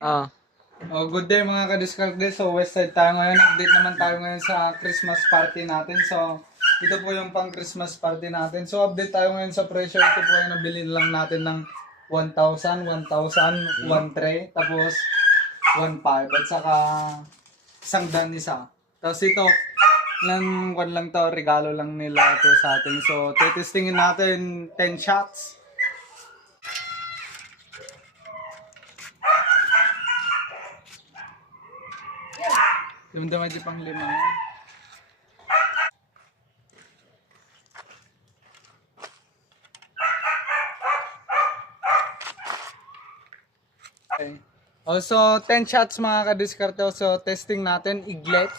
Ah, Oh, good day mga ka-discarte. So, Westside tayo ngayon. Update naman tayo ngayon sa Christmas party natin. So, ito po yung pang Christmas party natin. So, update tayo ngayon sa presyo. Ito po yung nabili lang natin ng 1,000, 1,000, 1 tray, tapos 1,500 at saka isang dan isa. Tapos ito, kwan lang to, regalo lang nila to sa atin. So, testingin natin 10 shots. Damdaman di pang 5. Okay. Also, 10 shots mga ka-diskarte. So, testing natin, iglet.